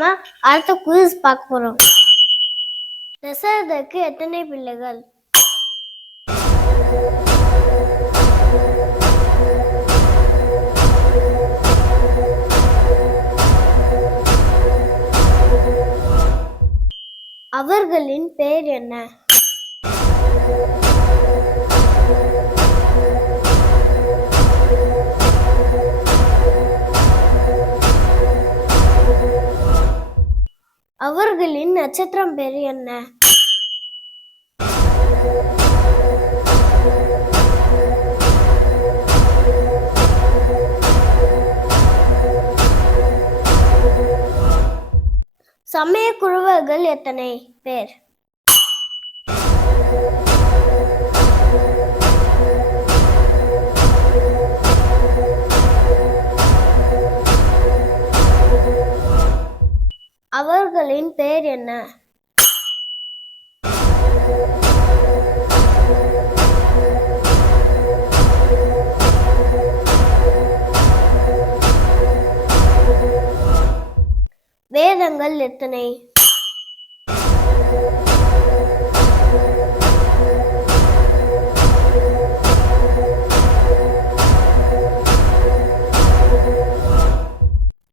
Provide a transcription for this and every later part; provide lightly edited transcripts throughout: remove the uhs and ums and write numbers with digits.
நம்ம அடுத்த குயிஸ் பார்க்க போறோம். தசரதருக்கு எத்தனை பிள்ளைகள்? அவர்களின் பெயர் என்ன? அவர்களின் நட்சத்திரம் பேர் என்ன? சமய குருவர்கள் எத்தனை பேர்? அவர்களின் பெயர் என்ன? வேதங்கள் எத்தனை?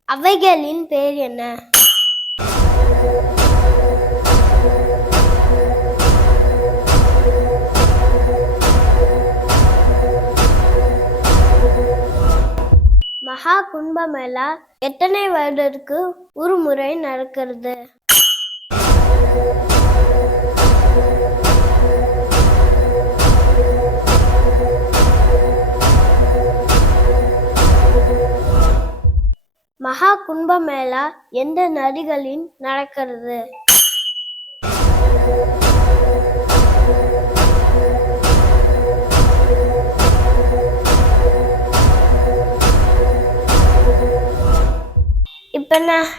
அவைகளின் பெயர் என்ன? மகா கும்பமேளா எத்தனை வருடத்துக்கு ஒரு முறை நடக்கிறது? மகா கும்பமேளா எந்த நதிகளில் நடக்கிறது? இப்போ நான்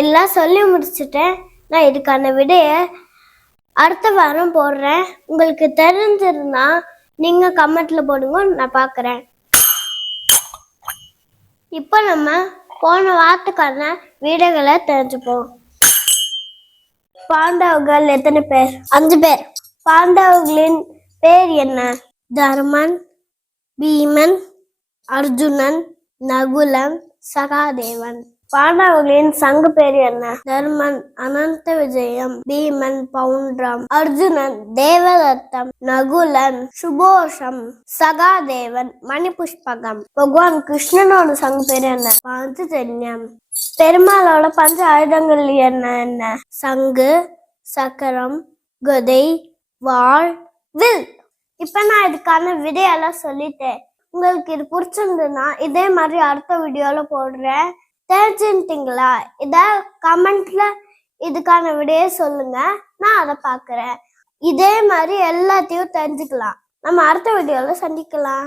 எல்லாம் சொல்லி முடிச்சுட்டேன். நான் இதுக்கான விடைய அடுத்த வாரம் போடுறேன். உங்களுக்கு தெரிஞ்சிருந்தா நீங்க கமெண்ட்ல போடுங்க, நான் பார்க்குறேன். இப்போ நம்ம போன வாரத்துக்கான வீடுகளை தெரிஞ்சுப்போம். பாண்டவர்கள் எத்தனை பேர்? 5 பேர். பாண்டவர்களின் பேர் என்ன? தர்மன், பீமன், அர்ஜுனன், நகுலன், சகாதேவன். பாண்டவர்களின் சங்கு பேர் என்ன? தர்மன் அனந்த விஜயம், பீமன் பவுண்ட்ரம், அர்ஜுனன் தேவதத்தம், நகுலன் சுபோஷம், சகாதேவன் மணிபுஷ்பகம். பகவான் கிருஷ்ணனோட சங்கு பேர் என்ன? பாஞ்சஜன்யம். பெருமாளோட பஞ்ச ஆயுதங்கள் என்ன? சங்கு, சக்கரம், கதை, வாள், வில். இப்ப நான் இதுக்கான விடையெல்லாம் சொல்லிட்டேன். உங்களுக்கு இது பிடிச்சிருந்ததுன்னா இதே மாதிரி அடுத்த வீடியோல போடுறேன். தெரிஞ்சுட்டீங்களா? இத கமெண்ட்ல இதுக்கான விடையை சொல்லுங்க, நான் அதை பார்க்குறேன். இதே மாதிரி எல்லாத்தையும் தெரிஞ்சுக்கலாம். நம்ம அடுத்த வீடியோல சந்திக்கலாம்.